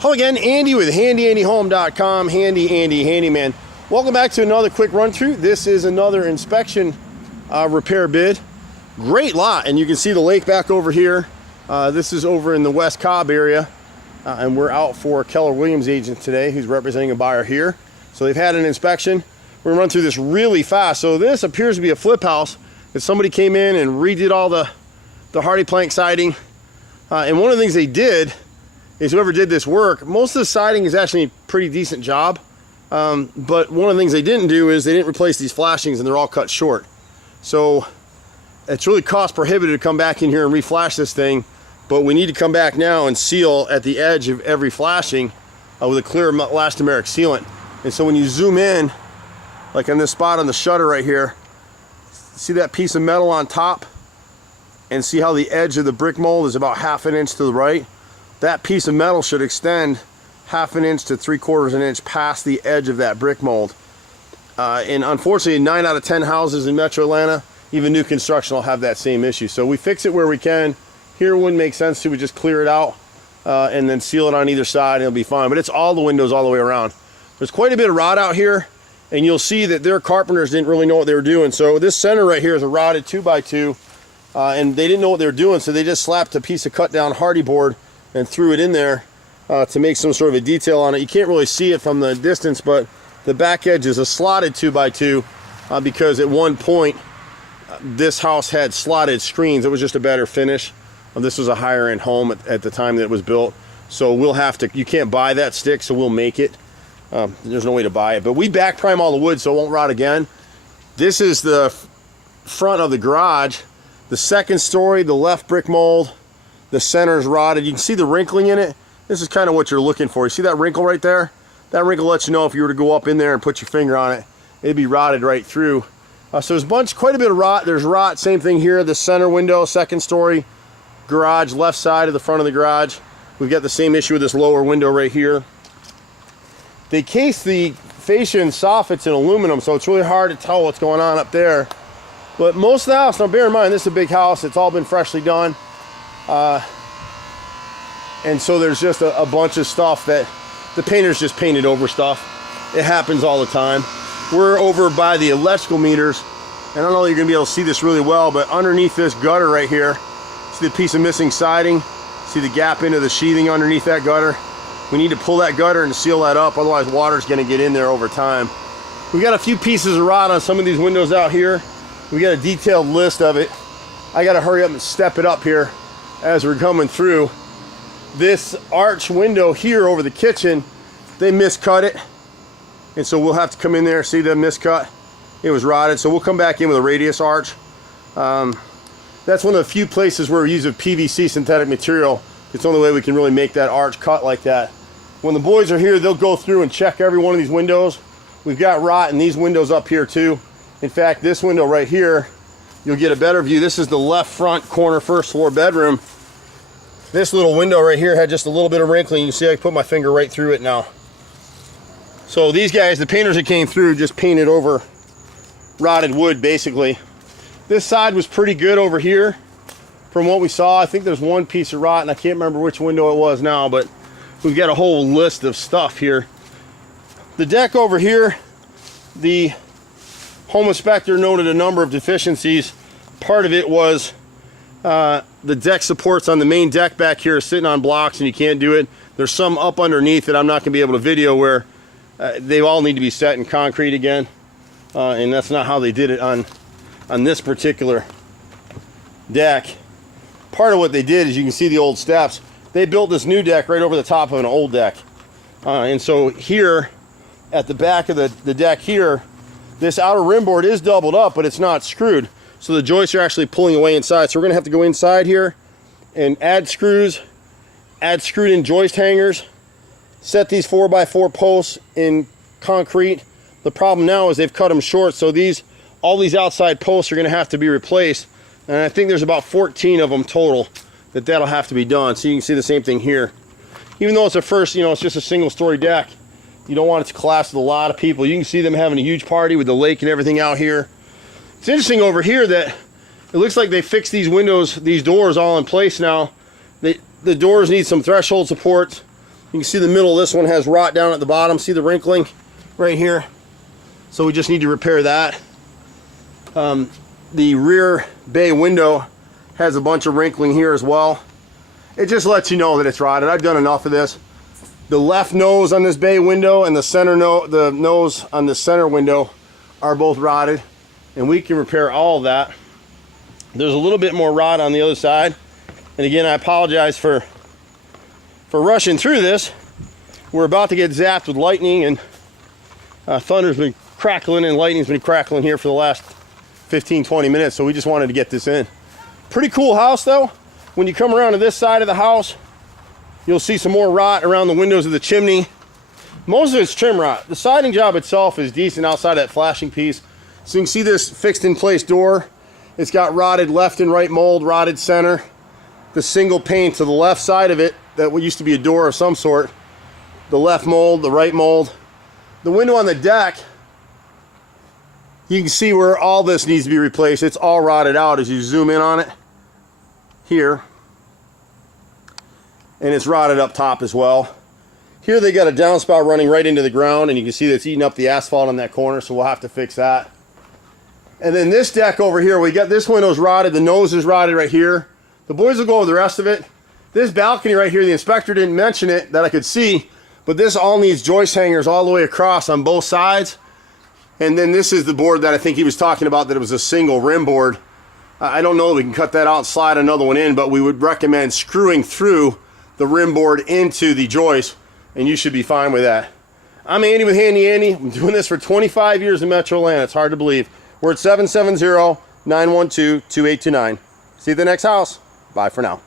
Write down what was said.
Hello again, Andy with HandyANDYHome.com, Handy Andy Handyman. Welcome back to another quick run through. This is another inspection repair bid. Great lot, and you can see the lake back over here. This is over in the West Cobb area, and we're out for Keller Williams agent today who's representing a buyer here. So they've had an inspection. We're gonna run through this really fast. So this appears to be a flip house that somebody came in and redid all the hardy plank siding. And one of the things they did is whoever did this work, most of the siding is actually a pretty decent job. But one of the things they didn't do is they didn't replace these flashings, and they're all cut short. So it's really cost prohibitive to come back in here and reflash this thing, but we need to come back now and seal at the edge of every flashing with a clear elastomeric sealant. And so when you zoom in, like on this spot on the shutter right here, see that piece of metal on top? And see how the edge of the brick mold is about 1/2 inch to the right? That piece of metal should extend 1/2 inch to 3/4 inch past the edge of that brick mold. And unfortunately, 9 out of 10 houses in Metro Atlanta, even new construction, will have that same issue. So we fix it where we can. Here it wouldn't make sense to, we just clear it out and then seal it on either side, and it'll be fine. But it's all the windows all the way around. There's quite a bit of rot out here, and you'll see that their carpenters didn't really know what they were doing. So this center right here is a rotted 2x2, and they didn't know what they were doing, so they just slapped a piece of cut down hardy board and threw it in there to make some sort of a detail on it. You can't really see it from the distance, but the back edge is a slotted 2x2 because at one point this house had slotted screens. It was just a better finish. This was a higher end home at the time that it was built, so we'll have to, you can't buy that stick, so we'll make it. There's no way to buy it, but we back prime all the wood so it won't rot again. This is the front of the garage. The second story, the left brick mold, the center's rotted. You can see the wrinkling in it. This is kind of what you're looking for. You see that wrinkle right there? That wrinkle lets you know if you were to go up in there and put your finger on it, it'd be rotted right through. So there's quite a bit of rot. There's rot, same thing here. The center window, second story, garage, left side of the front of the garage. We've got the same issue with this lower window right here. They case the fascia and soffits in aluminum, so it's really hard to tell what's going on up there. But most of the house, now bear in mind, this is a big house. It's all been freshly done. And so there's just a bunch of stuff that the painters just painted over stuff. It happens all the time. We're over by the electrical meters, and I don't know if you're gonna be able to see this really well, but underneath this gutter right here, see the piece of missing siding? See the gap into the sheathing underneath that gutter? We need to pull that gutter and seal that up, otherwise water's gonna get in there over time. We've got a few pieces of rot on some of these windows out here. We got a detailed list of it. I gotta hurry up and step it up here as we're coming through. This arch window here over the kitchen, they miscut it. And so we'll have to come in there, see the miscut. It was rotted, so we'll come back in with a radius arch. That's one of the few places where we use a PVC synthetic material. It's the only way we can really make that arch cut like that. When the boys are here, they'll go through and check every one of these windows. We've got rot in these windows up here too. In fact, this window right here, you'll get a better view. This is the left front corner first floor bedroom. This little window right here had just a little bit of wrinkling. You can see I put my finger right through it now. So these guys, the painters that came through, just painted over rotted wood basically. This side was pretty good over here from what we saw. I think there's one piece of rot, and I can't remember which window it was now, but we've got a whole list of stuff here. The deck over here, the home inspector noted a number of deficiencies. Part of it was the deck supports on the main deck back here are sitting on blocks and you can't do it. There's some up underneath that I'm not going to be able to video where they all need to be set in concrete again. And that's not how they did it on this particular deck. Part of what they did is you can see the old steps. They built this new deck right over the top of an old deck. And so here at the back of the deck here, this outer rim board is doubled up, but it's not screwed. So the joists are actually pulling away inside. So we're gonna have to go inside here and add screws, add screwed in joist hangers, set these 4x4 posts in concrete. The problem now is they've cut them short, so all these outside posts are gonna have to be replaced. And I think there's about 14 of them total that'll have to be done. So you can see the same thing here. Even though it's it's just a single story deck, you don't want it to collapse with a lot of people. You can see them having a huge party with the lake and everything out here. It's interesting over here that it looks like they fixed these windows, these doors all in place now. The doors need some threshold support. You can see the middle of this one has rot down at the bottom. See the wrinkling right here? So we just need to repair that. The rear bay window has a bunch of wrinkling here as well. It just lets you know that it's rotted. I've done enough of this. The left nose on this bay window and the nose on the center window are both rotted, and we can repair all of that. There's a little bit more rot on the other side, and again, I apologize for rushing through this. We're about to get zapped with lightning, and thunder's been crackling and lightning's been crackling here for the last 15-20 minutes, so we just wanted to get this in. Pretty cool house though. When you come around to this side of the house, you'll see some more rot around the windows of the chimney. Most of it's trim rot. The siding job itself is decent outside that flashing piece. So you can see this fixed in place door. It's got rotted left and right mold, rotted center. The single pane to the left side of it, that used to be a door of some sort. The left mold, the right mold. The window on the deck, you can see where all this needs to be replaced. It's all rotted out as you zoom in on it here. And it's rotted up top as well. Here they got a downspout running right into the ground, and you can see that's eating up the asphalt on that corner, so we'll have to fix that. And then this deck over here, we got this window's rotted, the nose is rotted right here. The boys will go over the rest of it. This balcony right here, the inspector didn't mention it that I could see, but this all needs joist hangers all the way across on both sides. And then this is the board that I think he was talking about, that it was a single rim board. I don't know that we can cut that out and slide another one in, but we would recommend screwing through the rim board into the joist, and you should be fine with that. I'm Andy with Handy Andy. I'm doing this for 25 years in Metro Atlanta. It's hard to believe. We're at 770-912-2829. See you at the next house. Bye for now.